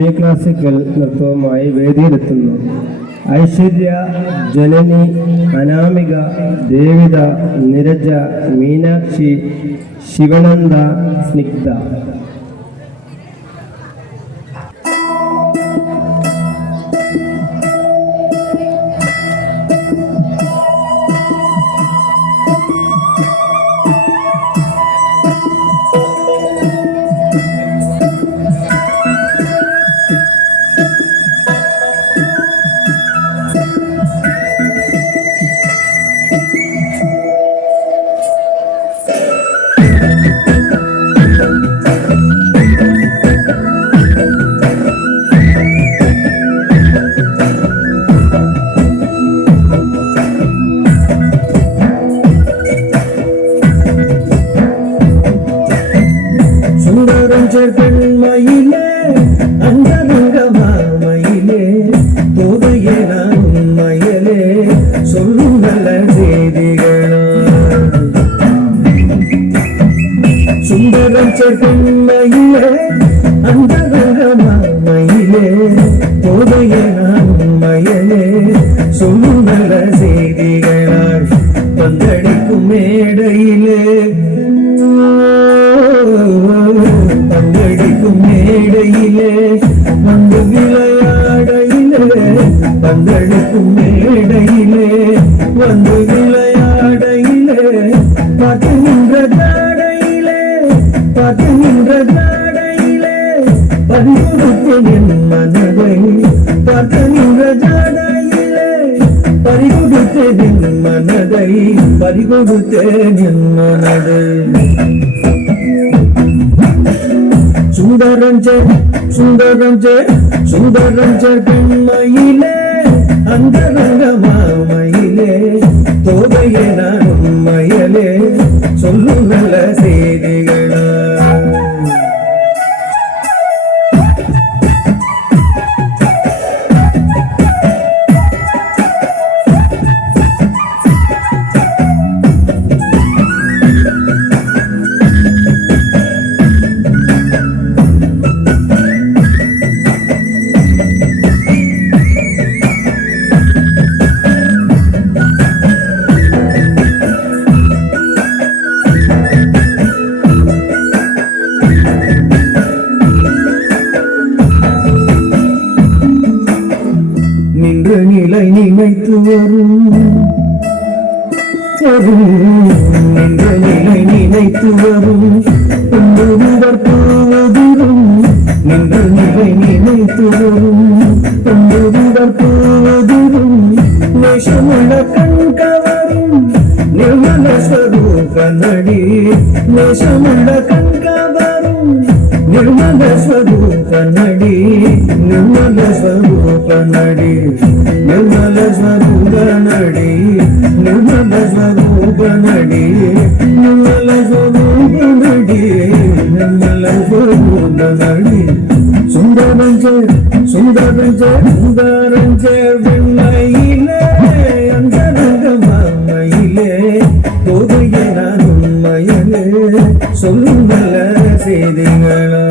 Classical നൃത്തവുമായി വേദിയിലെത്തുന്നു. Aishwarya, ജനനി, അനാമിക, ദേവിത, നിരജ, മീനാക്ഷി, ശിവനന്ദ, സ്നിഗ്ധ. பெண்மையிலே அந்தரங்கமாமையிலே தோதையே நான் உண்மையிலே சொல்லும் நல்ல செய்திகளா சுந்தரம் பெண்மையிலே அந்தரங்கமாமையிலே தோதையே நான் உண்மையிலே சொல்லும் நல்ல செய்திகளால் பந்தடிக்கும் மேடையிலே பந்தடிக்கும் மேடையிலே வந்து விளையாடையிலே பந்தடிக்கும் மேடையிலே வந்து விளையாடையிலே பார்த்து நின்ற ஜாடையிலே பார்த்து நின்ற ஜாடையிலே பறிகொடுத்தேன் என் மனதை பார்த்து நின்ற ஜாடையிலே பறிகொடுத்தேன் என் மனதை பறிகொடுத்தேன் என் மனதை. சுந்தரஞ்ச பெண்மையிலே அந்தரங்கமாமையிலே தோதையே நான் உண்மையிலே சொல்லும் நல்ல செய்திகளா நிலை நினைத்து வரும் நின்ற நிலை நினைத்து வரும் போவதிரும் நின்ற நிலை நினைத்து வரும் போவதிரும் நேசமுள்ள கண் கவரும் நிர்மல ஸ்வரூப நடி நேசமுள்ள கண் கவரும் நிர்மல ஸ்வரூப நடி நிர்மல ஸ்வரூப நடி நிர்மல ஸ்வரூப நடி நிர்மல ஸ்வரூப நடி நிர்மல ஸ்வரூப நடி நிர்மல ஸ்வரூப நடி. சுந்தரஞ்ச வெண்மையிலே அந்தரங்கமாமையிலே தோதையே நான் உண்மையிலே சொல்லும் நல்ல செய்திகளா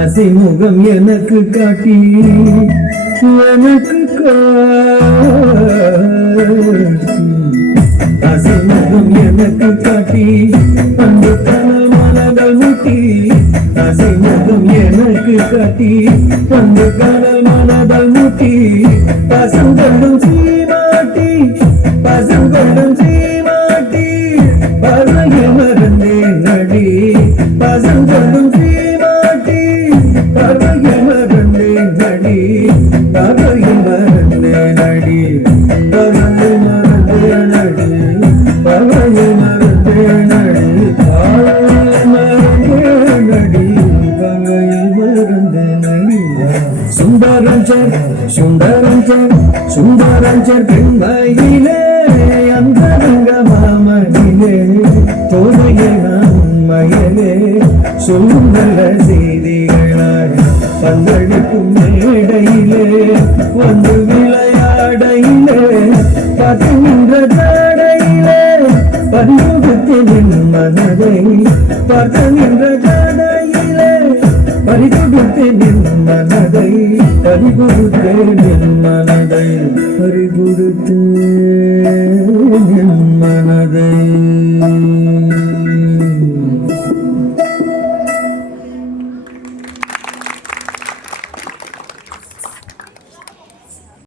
அசிமுகம் எனக்கு காட்டி அசிமுகம் எனக்கு காட்டி அன்பு கனல் மனதல் முட்டி அசிமுகம் எனக்கு காட்டி அன்பு கனல் மனதல் முட்டி பசங்கொள்ளும் சீமாட்டி பசங்கொள்ளும் சீமாட்டி பறவையில் மறந்தேன் நடி பசங்கொள்ளும் சீமாட்டி பறவையில் மறந்தேன் நடி பறவையில் மறந்தேன் நடி பறவையில் மறந்தேன் நடி பறவையில் மறந்தேன் நடி பறவையில் மறந்தேன் நடி சுந்தரஞ்சர் பெண்மையிலே அந்த மாமனிலே தோழிய மயலே சொல்லும் நல்ல செய்திகளாய் பங்களிக்கும் மேடையிலே வந்து விளையாடையிலே பார்த்து நின்ற ஜாடையிலே பறிகொடுத்தேன் என் மனதை பார்த்து நின்ற ஜாடையிலே பறிகொடுத்தேன் என் மனதை பறிகொடுத்தேன் என் மனதை பறிகொடுத்தேன் என் மனதை